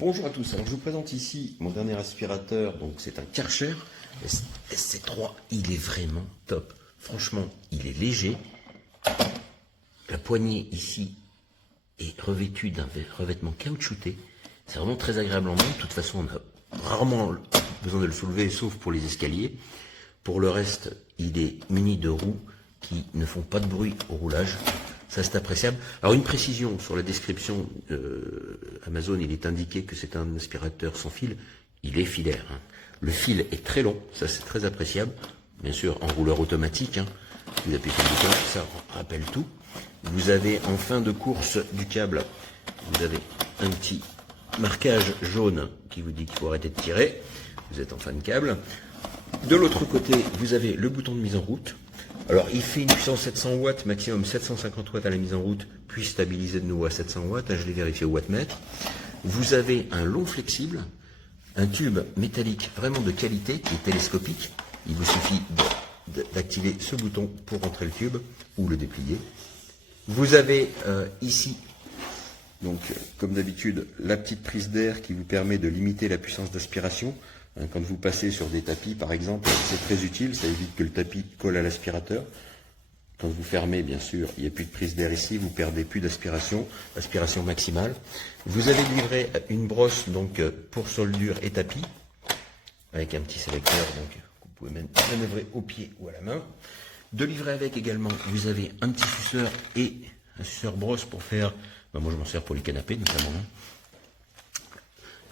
Bonjour à tous, alors je vous présente ici mon dernier aspirateur, donc c'est un Karcher SC3, il est vraiment top, franchement il est léger, la poignée ici est revêtue d'un revêtement caoutchouté, c'est vraiment très agréable en main, de toute façon on a rarement besoin de le soulever sauf pour les escaliers, pour le reste il est muni de roues qui ne font pas de bruit au roulage. Ça, c'est appréciable. Alors, une précision sur la description Amazon, il est indiqué que c'est un aspirateur sans fil. Il est filaire. Hein. Le fil est très long. Ça, c'est très appréciable. Bien sûr, en rouleur automatique. Hein. Vous appuyez sur le bouton, ça rappelle tout. Vous avez en fin de course du câble, vous avez un petit marquage jaune qui vous dit qu'il faut arrêter de tirer. Vous êtes en fin de câble. De l'autre côté, vous avez le bouton de mise en route. Alors, il fait une puissance 700 watts, maximum 750 watts à la mise en route, puis stabiliser de nouveau à 700 watts. Je l'ai vérifié au wattmètre. Vous avez un long flexible, un tube métallique vraiment de qualité, qui est télescopique. Il vous suffit d'activer ce bouton pour rentrer le tube ou le déplier. Vous avez ici, donc comme d'habitude, la petite prise d'air qui vous permet de limiter la puissance d'aspiration. Quand vous passez sur des tapis, par exemple, c'est très utile, ça évite que le tapis colle à l'aspirateur. Quand vous fermez, bien sûr, il n'y a plus de prise d'air ici, vous perdez plus d'aspiration, aspiration maximale. Vous avez livré une brosse donc pour soldure et tapis, avec un petit sélecteur, donc vous pouvez manœuvrer au pied ou à la main. De livrer avec également, vous avez un petit suceur et un suceur brosse pour faire, moi je m'en sers pour les canapés notamment.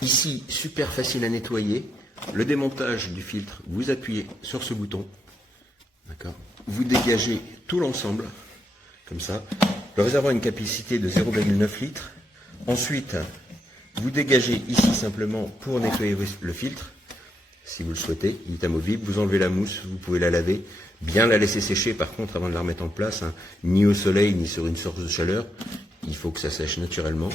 Ici, super facile à nettoyer. Le démontage du filtre, vous appuyez sur ce bouton, d'accord. Vous dégagez tout l'ensemble, comme ça. Le réservoir a une capacité de 0,9 litres. Ensuite, vous dégagez ici simplement pour nettoyer le filtre, si vous le souhaitez. Il est amovible. Vous enlevez la mousse, vous pouvez la laver. Bien la laisser sécher par contre avant de la remettre en place, hein. Ni au soleil, ni sur une source de chaleur. Il faut que ça sèche naturellement.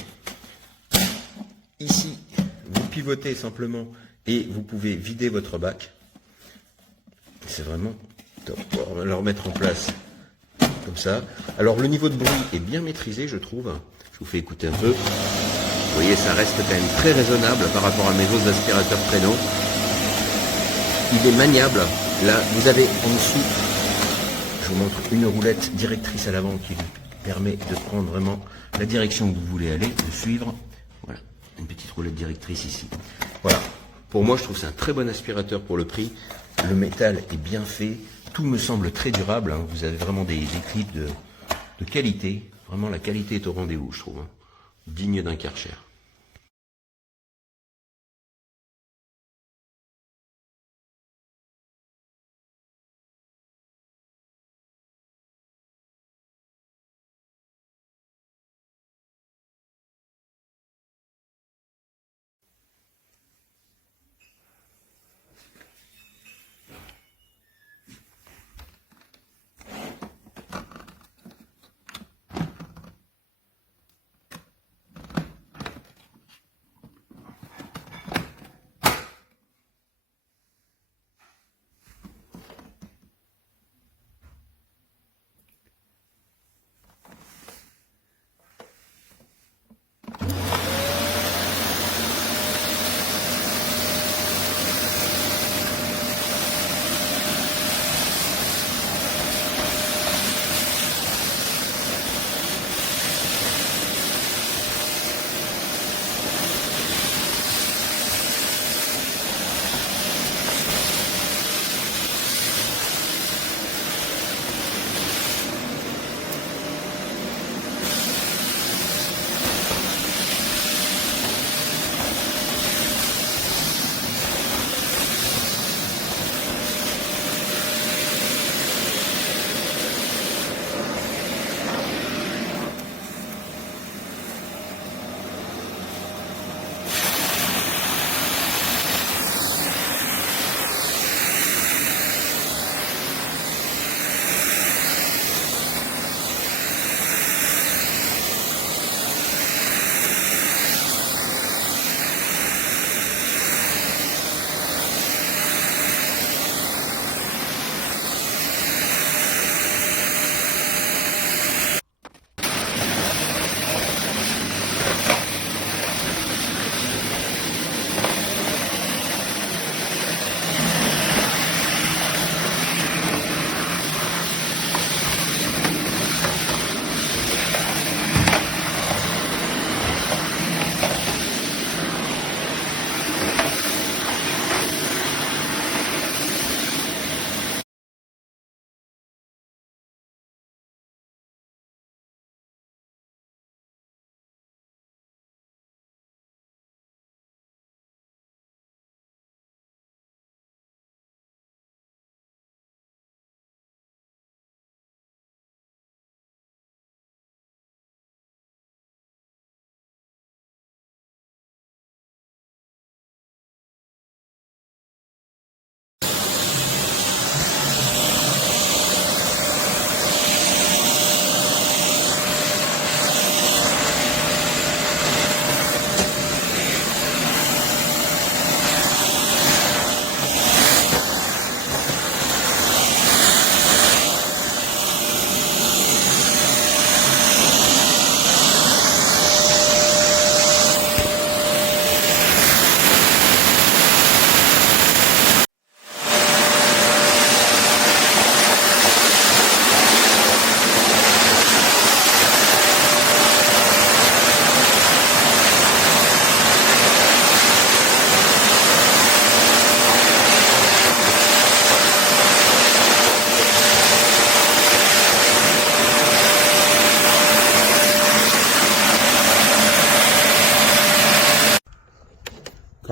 Ici, vous pivotez simplement et vous pouvez vider votre bac. C'est vraiment top. On va le remettre en place comme ça. Alors le niveau de bruit est bien maîtrisé, je trouve. Je vous fais écouter un peu. Vous voyez, ça reste quand même très raisonnable par rapport à mes autres aspirateurs traîneaux. Il est maniable. Là, vous avez en dessous, je vous montre une roulette directrice à l'avant qui vous permet de prendre vraiment la direction où vous voulez aller, de suivre. Voilà, une petite roulette directrice ici. Voilà. Pour moi, je trouve que c'est un très bon aspirateur pour le prix. Le métal est bien fait. Tout me semble très durable. Hein. Vous avez vraiment des clips de qualité. Vraiment, la qualité est au rendez-vous, je trouve. Hein. Digne d'un Karcher.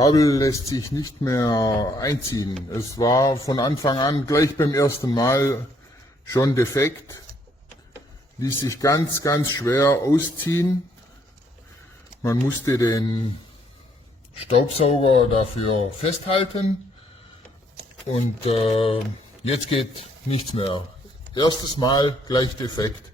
Kabel lässt sich nicht mehr einziehen. Es war von Anfang an gleich beim ersten Mal schon defekt. Ließ sich ganz, ganz schwer ausziehen. Man musste den Staubsauger dafür festhalten und jetzt geht nichts mehr. Erstes Mal gleich defekt.